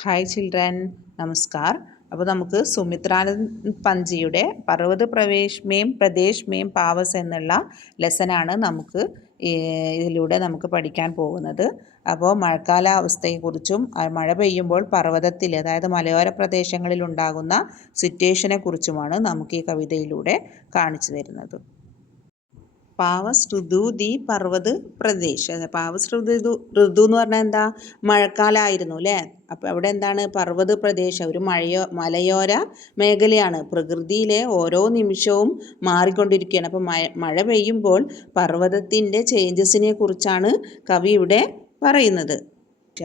Hi children, നമസ്കാർ. അപ്പോൾ നമുക്ക് സുമിത്രാനന്ദ് പന്തിയുടെ പർവ്വത പ്രദേശ് മേം പാവസ് എന്നുള്ള ലെസനാണ് നമുക്ക് ഇതിലൂടെ നമുക്ക് പഠിക്കാൻ പോകുന്നത്. അപ്പോൾ മഴക്കാലാവസ്ഥയെക്കുറിച്ചും മഴ പെയ്യുമ്പോൾ പർവ്വതത്തിൽ, അതായത് മലയോര പ്രദേശങ്ങളിൽ ഉണ്ടാകുന്ന സിറ്റുവേഷനെ കുറിച്ചുമാണ് നമുക്ക് ഈ കവിതയിലൂടെ കാണിച്ചു തരുന്നത്. പാവസ് ഋതു ദി പർവ്വത് പ്രദേശ്. പാവസ് ഋതു എന്ന് പറഞ്ഞാൽ എന്താ? മഴക്കാലമായിരുന്നു അല്ലേ? അപ്പോൾ അവിടെ എന്താണ്? പർവ്വത പ്രദേശം, ഒരു മലയോര മേഖലയാണ്. പ്രകൃതിയിലെ ഓരോ നിമിഷവും മാറിക്കൊണ്ടിരിക്കുകയാണ്. അപ്പോൾ മഴ പെയ്യുമ്പോൾ പർവ്വതത്തിൻ്റെ ചേഞ്ചസിനെ കുറിച്ചാണ് കവി ഇവിടെ പറയുന്നത്.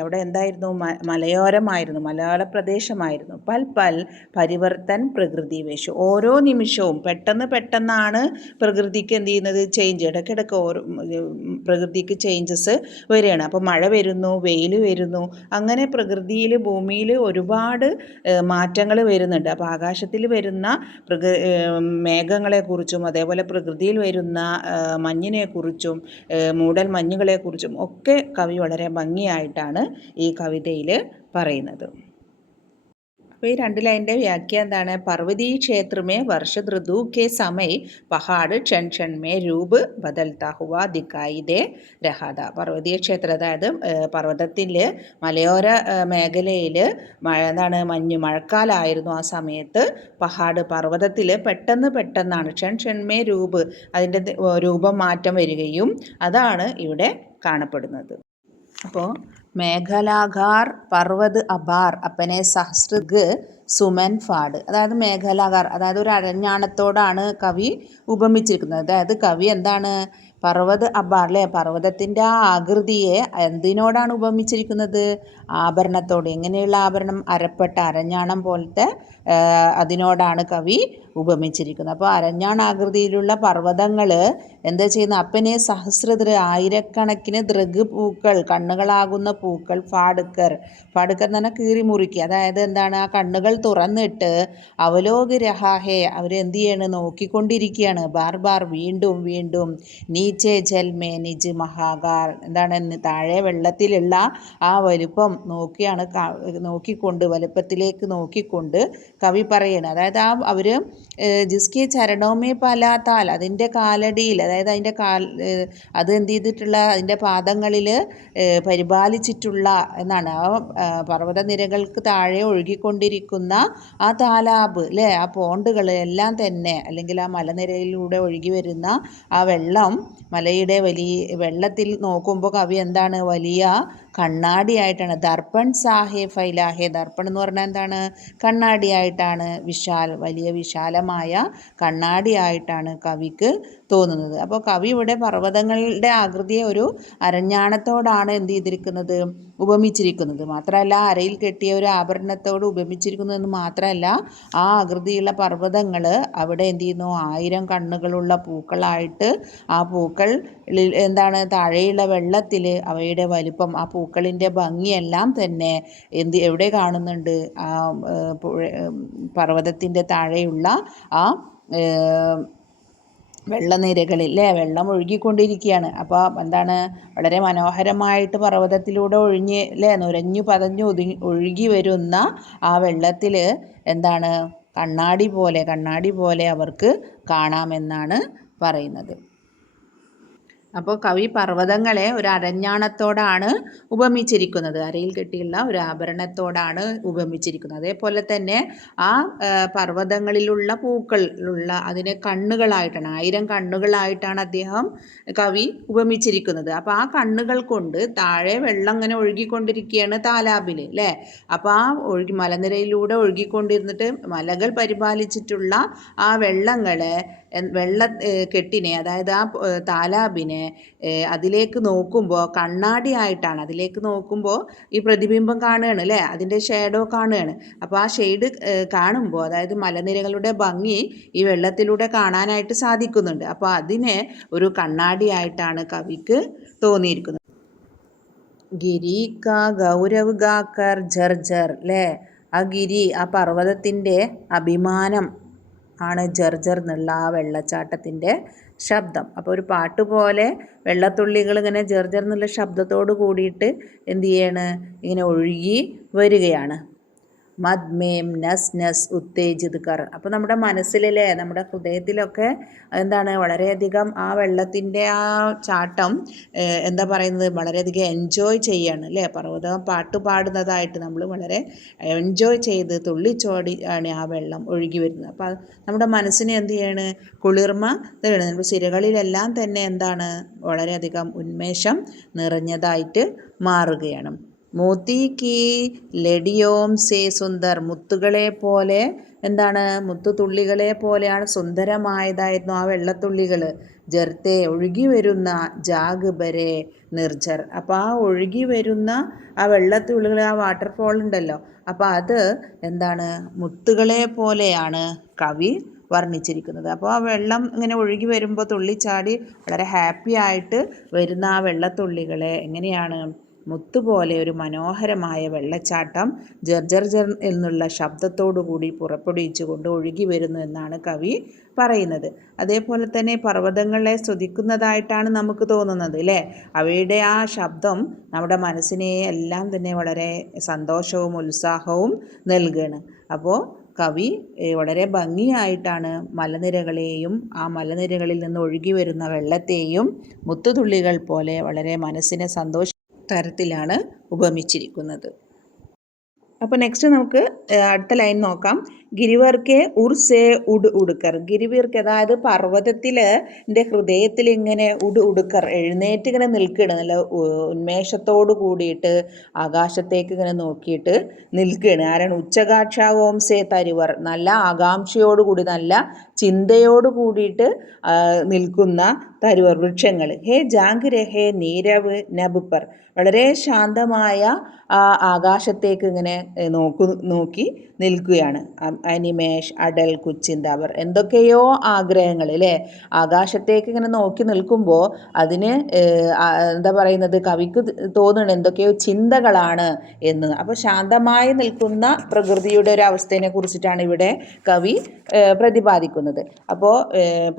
അവിടെ എന്തായിരുന്നു? മലയോരമായിരുന്നു, മലയോര പ്രദേശമായിരുന്നു. പൽ പൽ പരിവർത്തൻ പ്രകൃതി വേഷു. ഓരോ നിമിഷവും പെട്ടെന്നാണ് പ്രകൃതിക്ക് എന്ത് ചെയ്യുന്നത്? ചേഞ്ച്, ഇടയ്ക്കിടയ്ക്ക് പ്രകൃതിക്ക് ചേഞ്ചസ് വരികയാണ്. അപ്പോൾ മഴ വരുന്നു, വെയിൽ വരുന്നു, അങ്ങനെ പ്രകൃതിയിൽ, ഭൂമിയിൽ ഒരുപാട് മാറ്റങ്ങൾ വരുന്നുണ്ട്. അപ്പോൾ ആകാശത്തിൽ വരുന്ന മേഘങ്ങളെക്കുറിച്ചും അതേപോലെ പ്രകൃതിയിൽ വരുന്ന മഞ്ഞിനെക്കുറിച്ചും മൂടൽ മഞ്ഞുകളെക്കുറിച്ചും ഒക്കെ കവി വളരെ ഭംഗിയായിട്ടാണ് ഈ കവിതയിൽ പറയുന്നത്. അപ്പോൾ ഈ 2 ലൈനിൻ്റെ വ്യാഖ്യാനം എന്താണ്? പർവ്വതീ ക്ഷേത്രമേ വർഷ ഋതു കെ സമയ പഹാഡ് ക്ഷൺ ക്ഷൺ മേ രൂപ് ബദൽത്താ ഹുവാ ദിക്കായി ദേ രഹാദ. പർവ്വതീയ ക്ഷേത്രം, അതായത് പർവ്വതത്തിൽ, മലയോര മേഖലയിൽ മഴക്കാലമായിരുന്നു ആ സമയത്ത്. പഹാഡ്, പർവ്വതത്തിൽ പെട്ടെന്നാണ് ക്ഷൺ ക്ഷൺ മേ രൂപ്, അതിൻ്റെ രൂപം മാറ്റം വരികയും അതാണ് ഇവിടെ കാണപ്പെടുന്നത്. അപ്പോൾ മേഘലാഘാർ പർവ്വത് അബാർ അപ്പനെ സഹസ്രഗ് സുമൻ ഫാഡ്, അതായത് മേഘലാഘാർ, അതായത് ഒരു അരഞ്ഞാണത്തോടാണ് കവി ഉപമിച്ചിരിക്കുന്നത്. അതായത് കവി എന്താണ്? പർവ്വത് അബാർ അല്ലേ, പർവ്വതത്തിൻ്റെ ആ ആകൃതിയെ എന്തിനോടാണ് ഉപമിച്ചിരിക്കുന്നത്? ആഭരണത്തോട്. എങ്ങനെയുള്ള ആഭരണം? അരപ്പട്ട, അരഞ്ഞാണം പോലത്തെ അതിനോടാണ് കവി ഉപമിച്ചിരിക്കുന്നത്. അപ്പോൾ അരഞ്ഞാണാകൃതിയിലുള്ള പർവ്വതങ്ങൾ എന്താ ചെയ്യുന്നത്? അപ്പനെ സഹസ്രദൃ, ആയിരക്കണക്കിന് ദൃഗ് പൂക്കൾ, കണ്ണുകളാകുന്ന പൂക്കൾ, ഫാടുക്കർ എന്ന് പറഞ്ഞാൽ കീറി മുറിക്കുക. അതായത് എന്താണ്? ആ കണ്ണുകൾ തുറന്നിട്ട് അവലോക് രഹാഹേ, അവരെന്ത് ചെയ്യാണ്? നോക്കിക്കൊണ്ടിരിക്കുകയാണ്. ബാർ വീണ്ടും നീച്ചെ ജൽമേ നിജ് മഹാകാർ, എന്താണ്? താഴെ വെള്ളത്തിലുള്ള ആ വലുപ്പം നോക്കിക്കൊണ്ട്, വലുപ്പത്തിലേക്ക് നോക്കിക്കൊണ്ട് കവി പറയണം. അതായത് അവർ ജിസ്കി ചരണോമേ പലാത്താൽ, അതിൻ്റെ കാലടിയിൽ, അതായത് അതിൻ്റെ അത് എന്ത് ചെയ്തിട്ടുള്ള, അതിൻ്റെ പാദങ്ങളിൽ പരിപാലിച്ചിട്ടുള്ള എന്നാണ്. ആ പർവ്വതനിരകൾക്ക് താഴെ ഒഴുകിക്കൊണ്ടിരിക്കുന്ന ആ താലാബ് അല്ലേ, ആ പോണ്ടുകൾ എല്ലാം തന്നെ, അല്ലെങ്കിൽ ആ മലനിരയിലൂടെ ഒഴുകി വരുന്ന ആ വെള്ളം, മലയുടെ വെള്ളത്തിൽ നോക്കുമ്പോൾ കവി എന്താണ്? വലിയ കണ്ണാടിയായിട്ടാണ്. ദർപ്പൺ സാഹേ ഫൈലാഹേ, ദർപ്പൺ എന്ന് പറഞ്ഞാൽ എന്താണ്? കണ്ണാടിയായിട്ടാണ്, വലിയ വിശാലമായ കണ്ണാടിയായിട്ടാണ് കവിക്ക് തോന്നുന്നത്. അപ്പോൾ കവി ഇവിടെ പർവ്വതങ്ങളുടെ ആകൃതിയെ ഒരു അരഞ്ഞാണത്തോടാണ് എന്ത് ചെയ്തിരിക്കുന്നത്? ഉപമിച്ചിരിക്കുന്നത്. മാത്രമല്ല അരയിൽ കെട്ടിയ ഒരു ആഭരണത്തോട് ഉപമിച്ചിരിക്കുന്നതെന്ന് മാത്രമല്ല, ആ ആകൃതിയുള്ള പർവ്വതങ്ങൾ അവിടെ എന്ത് ചെയ്യുന്നു? 1000 കണ്ണുകളുള്ള പൂക്കളായിട്ട്, ആ പൂക്കൾ എന്താണ്? താഴെയുള്ള വെള്ളത്തിൽ അവയുടെ വലിപ്പം, ആ പൂക്കളിൻ്റെ ഭംഗിയെല്ലാം തന്നെ എവിടെ കാണുന്നുണ്ട്? ആ പർവ്വതത്തിൻ്റെ താഴെയുള്ള ആ വെള്ളനിരകളിൽ വെള്ളം ഒഴുകിക്കൊണ്ടിരിക്കുകയാണ്. അപ്പോൾ എന്താണ്? വളരെ മനോഹരമായിട്ട് പർവ്വതത്തിലൂടെ നുരഞ്ഞു പതഞ്ഞു ഒഴുകി വരുന്ന ആ വെള്ളത്തിൽ എന്താണ്? കണ്ണാടി പോലെ അവർക്ക് കാണാമെന്നാണ് പറയുന്നത്. അപ്പോൾ കവി പർവ്വതങ്ങളെ ഒരു അരഞ്ഞാണത്തോടാണ് ഉപമിച്ചിരിക്കുന്നത്, അരയിൽ കെട്ടിയുള്ള ഒരു ആഭരണത്തോടാണ് ഉപമിച്ചിരിക്കുന്നത്. അതേപോലെ തന്നെ ആ പർവ്വതങ്ങളിലുള്ള പൂക്കളുള്ള അതിനെ കണ്ണുകളായിട്ടാണ്, 1000 കണ്ണുകളായിട്ടാണ് കവി ഉപമിച്ചിരിക്കുന്നത്. അപ്പോൾ ആ കണ്ണുകൾ കൊണ്ട് താഴെ വെള്ളം ഇങ്ങനെ ഒഴുകിക്കൊണ്ടിരിക്കുകയാണ് താലാബിൽ അല്ലേ. അപ്പോൾ ആ മലനിരയിലൂടെ ഒഴുകിക്കൊണ്ടിരുന്നിട്ട് മലകൾ പരിപാലിച്ചിട്ടുള്ള ആ വെള്ളക്കെട്ടിനെ, അതായത് ആ താലാബിനെ അതിലേക്ക് നോക്കുമ്പോൾ കണ്ണാടിയായിട്ടാണ്, അതിലേക്ക് നോക്കുമ്പോൾ ഈ പ്രതിബിംബം കാണുകയാണ് അല്ലേ, അതിൻ്റെ ഷേഡോ കാണുകയാണ്. അപ്പോൾ ആ ഷെയ്ഡ് കാണുമ്പോൾ, അതായത് മലനിരകളുടെ ഭംഗി ഈ വെള്ളത്തിലൂടെ കാണാനായിട്ട് സാധിക്കുന്നുണ്ട്. അപ്പോൾ അതിനെ ഒരു കണ്ണാടിയായിട്ടാണ് കവിക്ക് തോന്നിയിരിക്കുന്നത്. ഗിരി കാ ഗൗരവ് ഗാക്കർ ജർജർ അല്ലേ, ആ ഗിരി, ആ പർവ്വതത്തിൻ്റെ അഭിമാനം, ആണ് ജർജർ എന്നുള്ള ആ വെള്ളച്ചാട്ടത്തിൻ്റെ ശബ്ദം. അപ്പോൾ ഒരു പാട്ട് പോലെ വെള്ളത്തുള്ളികൾ ഇങ്ങനെ ജർജർ എന്നുള്ള ശബ്ദത്തോട് കൂടിയിട്ട് എന്ത് ചെയ്യാണ്, ഇങ്ങനെ ഒഴുകി വരികയാണ്. മദ്മേം നസ് നസ് ഉത്തേജിത് കർ. അപ്പോൾ നമ്മുടെ മനസ്സിലല്ലേ, നമ്മുടെ ഹൃദയത്തിലൊക്കെ എന്താണ് വളരെയധികം ആ വെള്ളത്തിൻ്റെ ആ ചാട്ടം എന്താ പറയുന്നത്, വളരെയധികം എൻജോയ് ചെയ്യാണ് അല്ലേ. പർവ്വതം പാട്ട് പാടുന്നതായിട്ട് നമ്മൾ വളരെ എൻജോയ് ചെയ്ത് തുള്ളിച്ചോടി ആണ് ആ വെള്ളം ഒഴുകി വരുന്നത്. അപ്പോൾ നമ്മുടെ മനസ്സിനെ എന്ത് ചെയ്യാണ്, കുളിർമ തരുന്നത്. നമ്മുടെ സിരകളിലെല്ലാം തന്നെ എന്താണ് വളരെയധികം ഉന്മേഷം നിറഞ്ഞതായിട്ട് മാറുകയാണ്. മോത്തി കി ലഡിയോം സേ സുന്ദർ. മുത്തുകളെ പോലെ എന്താണ്, മുത്തുതുള്ളികളെ പോലെയാണ് സുന്ദരമായതായിരുന്നു ആ വെള്ളത്തുള്ളികൾ. ജർത്തെ ഒഴുകി വരുന്ന ജാഗ് ബരെ നിർജർ. അപ്പോൾ ആ ഒഴുകി വരുന്ന ആ വെള്ളത്തുള്ളികൾ, ആ വാട്ടർഫോൾ ഉണ്ടല്ലോ, അപ്പോൾ അത് എന്താണ് മുത്തുകളെ പോലെയാണ് കവി വർണ്ണിച്ചിരിക്കുന്നത്. അപ്പോൾ ആ വെള്ളം ഇങ്ങനെ ഒഴുകി വരുമ്പോൾ തുള്ളിച്ചാടി വളരെ ഹാപ്പി ആയിട്ട് വരുന്ന ആ വെള്ളത്തുള്ളികളെ എങ്ങനെയാണ് മുത്തുപോലെ ഒരു മനോഹരമായ വെള്ളച്ചാട്ടം ജർജർ ജർ എന്നുള്ള ശബ്ദത്തോടുകൂടി പുറപ്പെടുവിച്ചു കൊണ്ട് ഒഴുകി വരുന്നു എന്നാണ് കവി പറയുന്നത്. അതേപോലെ തന്നെ പർവ്വതങ്ങളെ സ്തുതിക്കുന്നതായിട്ടാണ് നമുക്ക് തോന്നുന്നത് അല്ലേ. അവയുടെ ആ ശബ്ദം നമ്മുടെ മനസ്സിനെ എല്ലാം തന്നെ വളരെ സന്തോഷവും ഉത്സാഹവും നൽകുകയാണ്. അപ്പോൾ കവി വളരെ ഭംഗിയായിട്ടാണ് മലനിരകളെയും ആ മലനിരകളിൽ നിന്ന് ഒഴുകി വരുന്ന വെള്ളത്തെയും മുത്തുതുള്ളികൾ പോലെ വളരെ മനസ്സിനെ തരത്തിലാണ് ഉപമിച്ചിരിക്കുന്നത്. അപ്പോൾ നെക്സ്റ്റ് നമുക്ക് അടുത്ത ലൈൻ നോക്കാം. ഗിരിവർക്കെ ഉർസേ ഉഡ് ഉടുക്കർ. ഗിരിവീർക്ക് അതായത് പർവ്വതത്തിൻ്റെ ഹൃദയത്തിൽ ഇങ്ങനെ ഉടുക്കർ എഴുന്നേറ്റ് ഇങ്ങനെ നിൽക്കുകയാണ്, നല്ല ഉന്മേഷത്തോട് കൂടിയിട്ട് ആകാശത്തേക്ക് ഇങ്ങനെ നോക്കിയിട്ട് നിൽക്കുകയാണ്. ആരാണ്? ഉച്ചകാക്ഷാവോം സേ തരുവർ. നല്ല ആകാംക്ഷയോടുകൂടി നല്ല ചിന്തയോട് കൂടിയിട്ട് നിൽക്കുന്ന തരുവർ വൃക്ഷങ്ങൾ. ഹേ ജാങ്കിരെ ഹേ നീരവ് നബുപ്പർ. വളരെ ശാന്തമായ ആകാശത്തേക്ക് ഇങ്ങനെ നോക്കി നിൽക്കുകയാണ്. അനിമേഷ് അടൽ കുച്ചിന്ത. അവർ എന്തൊക്കെയോ ആഗ്രഹങ്ങൾ അല്ലേ, ആകാശത്തേക്ക് ഇങ്ങനെ നോക്കി നിൽക്കുമ്പോൾ അതിന് എന്താ പറയുന്നത്, കവിക്ക് തോന്നുന്നത് എന്തൊക്കെയോ ചിന്തകളാണ് എന്ന്. അപ്പോൾ ശാന്തമായി നിൽക്കുന്ന പ്രകൃതിയുടെ ഒരു അവസ്ഥയെ കുറിച്ചിട്ടാണ് ഇവിടെ കവി പ്രതിപാദിക്കുന്നത്. അപ്പോൾ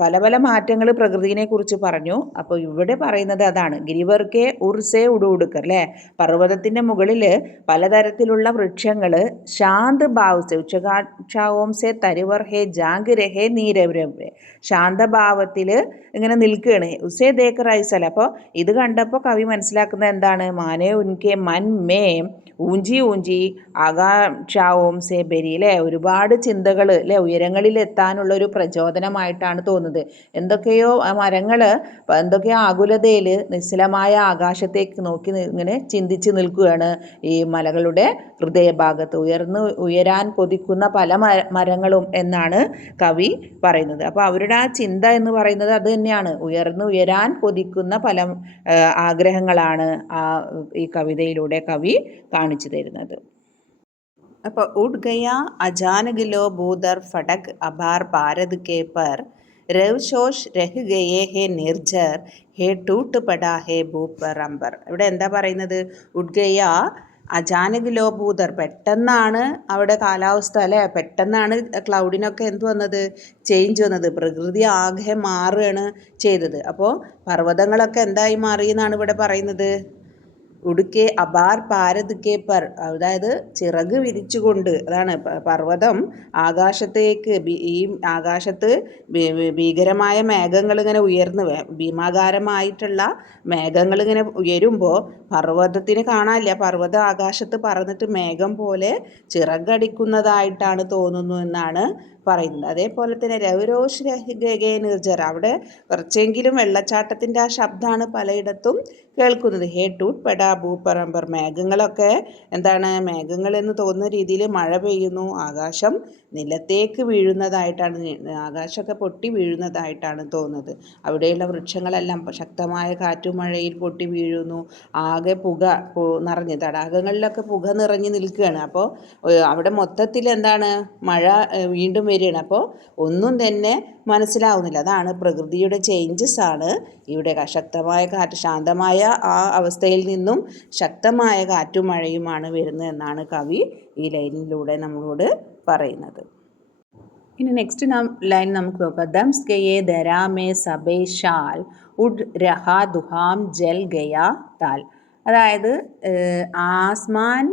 പല പല മാറ്റങ്ങൾ പ്രകൃതിയെ കുറിച്ച് പറഞ്ഞു. അപ്പോൾ ഇവിടെ പറയുന്നത് അതാണ്, ഗിരിവർക്കെ ഉർസേ ഉടുക്കർ അല്ലേ. പർവ്വതത്തിൻ്റെ മുകളിൽ പലതരത്തിലുള്ള വൃക്ഷങ്ങൾ ശാന്ത് ഭാവസെ ഉച്ചകാക്ഷാവോംസെ തരുവർ ഹേ ജാഗ് രഹേ നീരവ്രവ്രെ. ശാന്തഭാവത്തിൽ ഇങ്ങനെ നിൽക്കുകയാണ്. ഉസേ ദേക്കർ ഐസല. അപ്പോൾ ഇത് കണ്ടപ്പോൾ കവി മനസ്സിലാക്കുന്നത് എന്താണ്, മാനേ ഉൻകെ മൻ മേ ഊഞ്ചി ഊഞ്ചി ആകാക്ഷാവോം സേ ബരി അല്ലേ. ഒരുപാട് ചിന്തകൾ അല്ലേ, ഉയരങ്ങളിൽ എത്താനുള്ള ഒരു പ്രചോദനമായിട്ടാണ് തോന്നുന്നത്. എന്തൊക്കെയോ മരങ്ങൾ എന്തൊക്കെയോ ആകുലതയിൽ നിശ്ചലമായ ആകാശത്തേക്ക് നോക്കി ഇങ്ങനെ ചിന്തിച്ച് നിൽക്കുകയാണ് ഈ മലകളുടെ ഹൃദയഭാഗത്ത്. ഉയരാൻ കൊതിക്കുന്ന പല മരങ്ങളും എന്നാണ് കവി പറയുന്നത്. അപ്പോൾ അവരുടെ ആ ചിന്ത എന്ന് പറയുന്നത് അത് തന്നെയാണ്, ഉയരാൻ കൊതിക്കുന്ന പല ആഗ്രഹങ്ങളാണ് ഈ കവിതയിലൂടെ കവി കാണിച്ചു തരുന്നത്. അപ്പോൾ ഉഡ് ഗയാ അചാനക് ലോ ഭൂദർ ഫടക് അബാർ ഭാരത് കെ പർ രവ്ശോഷ് രഹ് ഗയേ ഹേ നിർജർ ഹേ ടൂട്ട് പടാ ഹേ ഭൂപ്പർ അംബർ. ഇവിടെ എന്താ പറയുന്നത്, ഉഡ് ഗയാ അചാനക് ലോ ഭൂദർ. പെട്ടെന്നാണ് അവിടെ കാലാവസ്ഥ അല്ലേ, പെട്ടെന്നാണ് ക്ലൗഡിനൊക്കെ എന്ത് വന്നത്, ചേഞ്ച് വന്നത്. പ്രകൃതി ആകെ മാറുകയാണ് ചെയ്തത്. അപ്പോൾ പർവ്വതങ്ങളൊക്കെ എന്തായി മാറി എന്നാണ് ഇവിടെ പറയുന്നത്. ഉടുക്കെ അബാർ ഭാരത് കെ പർ, അതായത് ചിറക് വിരിച്ചുകൊണ്ട്, അതാണ് പർവ്വതം ആകാശത്തേക്ക്, ഈ ആകാശത്ത് ഭീകരമായ മേഘങ്ങൾ ഇങ്ങനെ ഉയർന്ന് ഭീമാകാരമായിട്ടുള്ള മേഘങ്ങൾ ഇങ്ങനെ ഉയരുമ്പോൾ പർവ്വതത്തിന് കാണാനില്ല. പർവ്വതം ആകാശത്ത് പറന്നിട്ട് മേഘം പോലെ ചിറകടിക്കുന്നതായിട്ടാണ് തോന്നുന്നു എന്നാണ് പറയുന്നത്. അതേപോലെ തന്നെ രവരോഷ് രഹ്ഗേ നിർജർ, അവിടെ കുറച്ചെങ്കിലും വെള്ളച്ചാട്ടത്തിൻ്റെ ആ ശബ്ദമാണ് പലയിടത്തും കേൾക്കുന്നത്. ഹേ ടൂട്ട് പെടാ ഭൂപ്പറമ്പർ. മേഘങ്ങളൊക്കെ എന്താണ്, മേഘങ്ങൾ എന്ന് തോന്നുന്ന രീതിയിൽ മഴ പെയ്യുന്നു, ആകാശം നിലത്തേക്ക് വീഴുന്നതായിട്ടാണ്, ആകാശമൊക്കെ പൊട്ടി വീഴുന്നതായിട്ടാണ് തോന്നുന്നത്. അവിടെയുള്ള വൃക്ഷങ്ങളെല്ലാം ശക്തമായ കാറ്റും മഴയിൽ പൊട്ടി വീഴുന്നു. ആകെ പുക നിറഞ്ഞ്, തടാകങ്ങളിലൊക്കെ പുക നിറഞ്ഞ് നിൽക്കുകയാണ്. അപ്പോൾ അവിടെ മൊത്തത്തിൽ എന്താണ്, മഴ വീണ്ടും വരികയാണ്. അപ്പോൾ ഒന്നും തന്നെ മനസ്സിലാവുന്നില്ല. അതാണ് പ്രകൃതിയുടെ ചേഞ്ചസ് ആണ് ഇവിടെ. ശക്തമായ കാറ്റ്, ശാന്തമായ ആ അവസ്ഥയിൽ നിന്നും ശക്തമായ കാറ്റും മഴയുമാണ് വരുന്നത് എന്നാണ് കവി ഈ ലൈനിലൂടെ നമ്മളോട് പറയുന്നത്. ഇനി നെക്സ്റ്റ് ലൈൻ നമുക്ക് നോക്കാം. ദംസ് ഗയെ ദരാ മേ സബേ ഷാൽ ഉഡ് രഹാ ദുഹാം ജൽ ഗയാ താൽ. അതായത് ആസ്മാൻ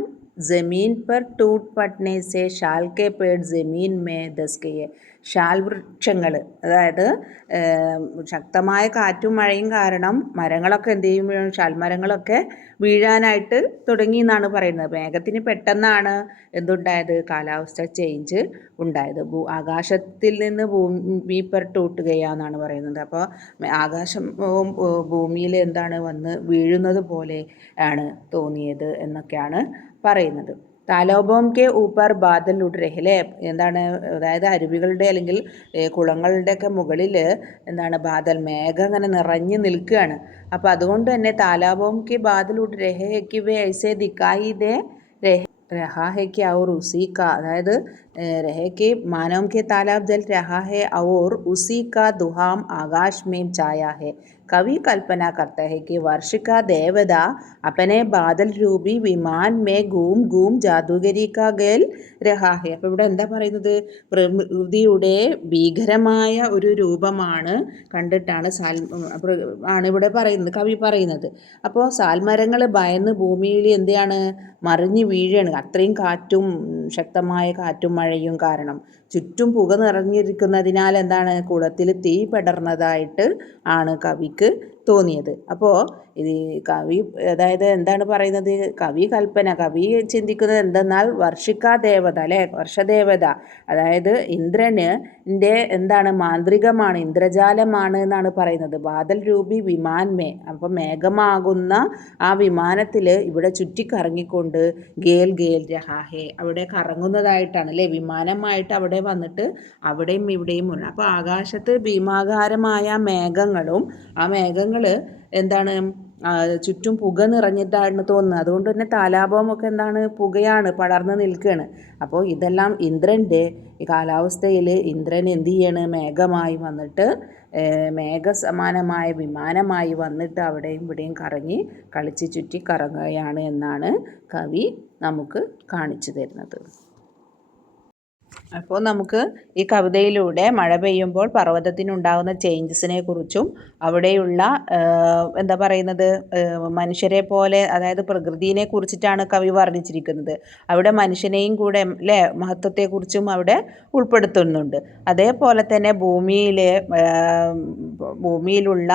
ജമീൻ पर टूट पड़ने से शाल के पेड़ जमीन में दस गए. ഷാൽ വൃക്ഷങ്ങൾ, അതായത് ശക്തമായ കാറ്റും മഴയും കാരണം മരങ്ങളൊക്കെ എന്ത് ചെയ്യുമ്പോഴും ഷാൽ മരങ്ങളൊക്കെ വീഴാനായിട്ട് തുടങ്ങി എന്നാണ് പറയുന്നത്. മേഘത്തിന് പെട്ടെന്നാണ് എന്തുണ്ടായത്, കാലാവസ്ഥ ചേഞ്ച് ഉണ്ടായത്. ആകാശത്തിൽ നിന്ന് ഭൂമി പെർ ടൂട്ടുകയാന്നാണ് പറയുന്നത്. അപ്പോൾ ആകാശം ഭൂമിയിൽ എന്താണ് വന്ന് വീഴുന്നത് പോലെ ആണ് തോന്നിയത് എന്നൊക്കെയാണ് പറയുന്നത്. താലോബോം കെ ഊപ്പർ ബാദൽ ഉഡ് രഹലെ, എന്താണ്, അതായത് അരുവികളുടെ അല്ലെങ്കിൽ കുളങ്ങളുടെയൊക്കെ മുകളിൽ എന്താണ് ബാദൽ, മേഘം അങ്ങനെ നിറഞ്ഞു നിൽക്കുകയാണ്. അപ്പോൾ അതുകൊണ്ട് തന്നെ താലാബോം കെ ബാദൽ ഉഡ് രഹയ്ക്ക് വേ ഐസേ ദിക്കായി ദേ रहा है कि और उसी का, अदायद रहे के मानव के तालाब जल रहा है और उसी का दुहाम आकाश में छाया है. कवि कल्पना करता है कि वर्ष का देवता अपने बादल रूपी विमान में घूम घूम जादूगरी का गेल रहा है. അപ്പോൾ ഇവിടെ എന്താ പറയുന്നത്, പ്രകൃതിയുടെ ഭീകരമായ ഒരു രൂപമാണ് കണ്ടിട്ടാണ് ആണ് ഇവിടെ പറയുന്നത്, കവി പറയുന്നത്. അപ്പോൾ സാൽമരങ്ങൾ ഭയന്ന് ഭൂമിയിൽ എന്താണ് മറിഞ്ഞ് വീഴാണ്. അത്രയും കാറ്റും ശക്തമായ കാറ്റും മഴയും കാരണം ചുറ്റും പുക നിറഞ്ഞിരിക്കുന്നതിനാൽ എന്താണ് കുളത്തിൽ തീ പടർന്നതായിട്ട് ആണ് കവിക്ക് തോന്നിയത്. അപ്പോൾ ഇത് കവി, അതായത് എന്താണ് പറയുന്നത്, കവി ചിന്തിക്കുന്നത് എന്തെന്നാൽ വർഷിക്കാ ദേവത അല്ലേ, വർഷദേവത, അതായത് ഇന്ദ്രൻ്റെ എന്താണ് മാന്ത്രികമാണ്, ഇന്ദ്രജാലമാണ് എന്നാണ് പറയുന്നത്. ബാദൽ രൂപി വിമാൻമേ, അപ്പം മേഘമാകുന്ന ആ വിമാനത്തിൽ ഇവിടെ ചുറ്റിക്കറങ്ങിക്കൊണ്ട് ഗേൽ ഗേൽ രഹാഹേ, അവിടെ കറങ്ങുന്നതായിട്ടാണ് അല്ലേ, വിമാനമായിട്ട് അവിടെ വന്നിട്ട് അവിടെയും ഇവിടെയും ഉണ്ട്. അപ്പോൾ ആകാശത്ത് ഭീമാകാരമായ മേഘങ്ങളും ആ മേഘങ്ങൾ എന്താണ് ചുറ്റും പുക നിറഞ്ഞിട്ടാണ് തോന്നുന്നത്. അതുകൊണ്ട് തന്നെ താലാപമൊക്കെ എന്താണ് പുകയാണ്, പടർന്ന് നിൽക്കുകയാണ്. അപ്പോൾ ഇതെല്ലാം ഇന്ദ്രൻ്റെ ഈ കാലാവസ്ഥയിൽ ഇന്ദ്രൻ എന്ത് ചെയ്യാണ്, മേഘമായി വന്നിട്ട് മേഘസമാനമായ വിമാനമായി വന്നിട്ട് അവിടെയും ഇവിടെയും കറങ്ങി കളിച്ച് ചുറ്റി കറങ്ങുകയാണ് എന്നാണ് കവി നമുക്ക് കാണിച്ചു തരുന്നത്. അപ്പോൾ നമുക്ക് ഈ കവിതയിലൂടെ മഴ പെയ്യുമ്പോൾ പർവ്വതത്തിനുണ്ടാകുന്ന ചേഞ്ചസിനെ കുറിച്ചും അവിടെയുള്ള എന്താ പറയുന്നത് മനുഷ്യരെ പോലെ, അതായത് പ്രകൃതിയെ കുറിച്ചിട്ടാണ് കവി വർണ്ണിച്ചിരിക്കുന്നത്. അവിടെ മനുഷ്യനെയും കൂടെ അല്ലേ മഹത്വത്തെക്കുറിച്ചും അവിടെ ഉൾപ്പെടുത്തുന്നുണ്ട്. അതേപോലെ തന്നെ ഭൂമിയിലുള്ള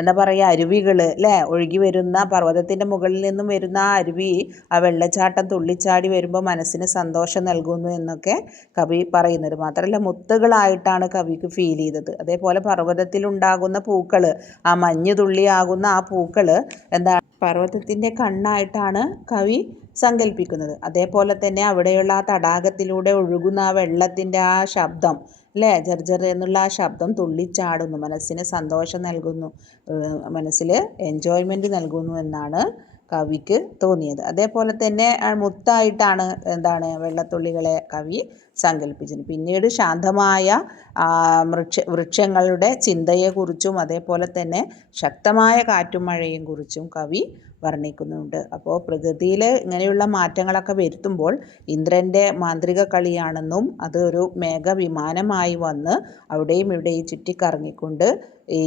എന്താ പറയുക അരുവികൾ അല്ലേ, ഒഴുകി വരുന്ന പർവ്വതത്തിൻ്റെ മുകളിൽ നിന്നും വരുന്ന ആ അരുവി, ആ വെള്ളച്ചാട്ടം തുള്ളിച്ചാടി വരുമ്പോൾ മനസ്സിന് സന്തോഷം നൽകുന്നു എന്നൊക്കെ കവി പറയുന്നത്. മാത്രമല്ല മുത്തുകളായിട്ടാണ് കവിക്ക് ഫീൽ ചെയ്തത്. അതേപോലെ പർവ്വതത്തിലുണ്ടാകുന്ന പൂക്കൾ, ആ മഞ്ഞ് തുള്ളിയാകുന്ന ആ പൂക്കൾ എന്താണ് പർവ്വതത്തിൻ്റെ കണ്ണായിട്ടാണ് കവി സങ്കല്പിക്കുന്നത്. അതേപോലെ തന്നെ അവിടെയുള്ള ആ തടാകത്തിലൂടെ ഒഴുകുന്ന ആ വെള്ളത്തിൻ്റെ ആ ശബ്ദം അല്ലേ, ജർജർ എന്നുള്ള ആ ശബ്ദം തുള്ളിച്ചാടുന്നു, മനസ്സിന് സന്തോഷം നൽകുന്നു, മനസ്സിൽ എൻജോയ്മെൻറ്റ് നൽകുന്നു എന്നാണ് കവിക്ക് തോന്നിയത്. അതേപോലെ തന്നെ മുത്തായിട്ടാണ് എന്താണ് വെള്ളത്തുള്ളികളെ കവി സങ്കല്പിച്ചത്. പിന്നീട് ശാന്തമായ വൃക്ഷങ്ങളുടെ ചിന്തയെക്കുറിച്ചും അതേപോലെ തന്നെ ശക്തമായ കാറ്റും മഴയും കുറിച്ചും കവി വർണ്ണിക്കുന്നുണ്ട്. അപ്പോൾ പ്രകൃതിയിൽ ഇങ്ങനെയുള്ള മാറ്റങ്ങളൊക്കെ വരുത്തുമ്പോൾ ഇന്ദ്രൻ്റെ മാന്ത്രിക കളിയാണെന്നും അത് ഒരു മേഘവിമാനമായി വന്ന് അവിടെയും ഇവിടെയും ചുറ്റിക്കറങ്ങിക്കൊണ്ട് ഈ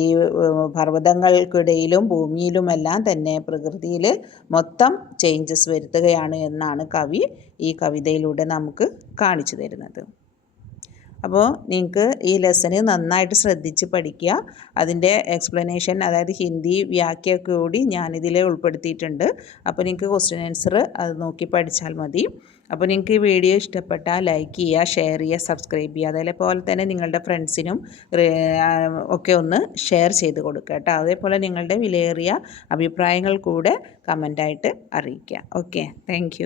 പർവ്വതങ്ങൾക്കിടയിലും ഭൂമിയിലുമെല്ലാം തന്നെ പ്രകൃതിയിൽ മൊത്തം ചേഞ്ചസ് വരുത്തുകയാണ് എന്നാണ് കവി ഈ കവിതയിലൂടെ നമുക്ക് കാണിച്ചു തരുന്നത്. അപ്പോൾ നിങ്ങൾക്ക് ഈ ലെസന് നന്നായിട്ട് ശ്രദ്ധിച്ച് പഠിക്കുക. അതിൻ്റെ എക്സ്പ്ലനേഷൻ, അതായത് ഹിന്ദി വ്യാഖ്യമൊക്കെ കൂടി ഞാനിതിൽ ഉൾപ്പെടുത്തിയിട്ടുണ്ട്. അപ്പോൾ നിങ്ങൾക്ക് ക്വസ്റ്റ്യൻ ആൻസർ അത് നോക്കി പഠിച്ചാൽ മതി. അപ്പോൾ നിങ്ങൾക്ക് ഈ വീഡിയോ ഇഷ്ടപ്പെട്ടാൽ ലൈക്ക് ചെയ്യുക, ഷെയർ ചെയ്യുക, സബ്സ്ക്രൈബ് ചെയ്യുക. അതേപോലെ തന്നെ നിങ്ങളുടെ ഫ്രണ്ട്സിനും ഒക്കെ ഒന്ന് ഷെയർ ചെയ്ത് കൊടുക്കുക കേട്ടോ. അതേപോലെ നിങ്ങളുടെ വിലയേറിയ അഭിപ്രായങ്ങൾ കൂടെ കമൻ്റായിട്ട് അറിയിക്കുക. Okay, thank